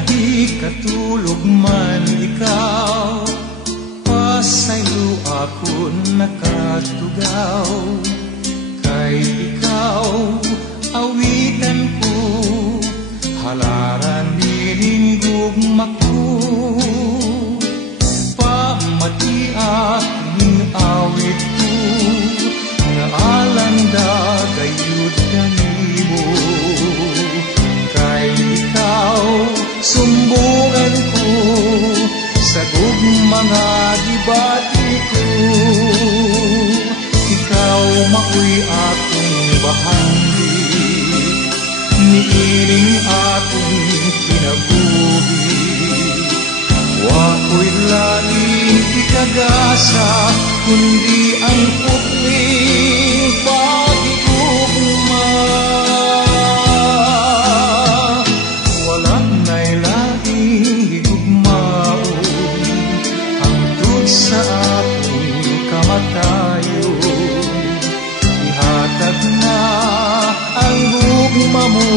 Nahikatulog man ikaw, pasaylo akon nakatugaw. Kay ikaw awitan ko, halaran nininggugma ko. Pamati aking awit ko, nga alanda kayud kanimo. Kay ikaw sumbungan ko, sagog mga gibati ko. Ikaw maoy akong bahandi, niining akong kinabuhi. Wako'y laing ikagasa, kundi ang putling pagigugma. Walang na'y laing higugmaon, hangtod sa akong kamatayon. Ihatag na ang gugma mo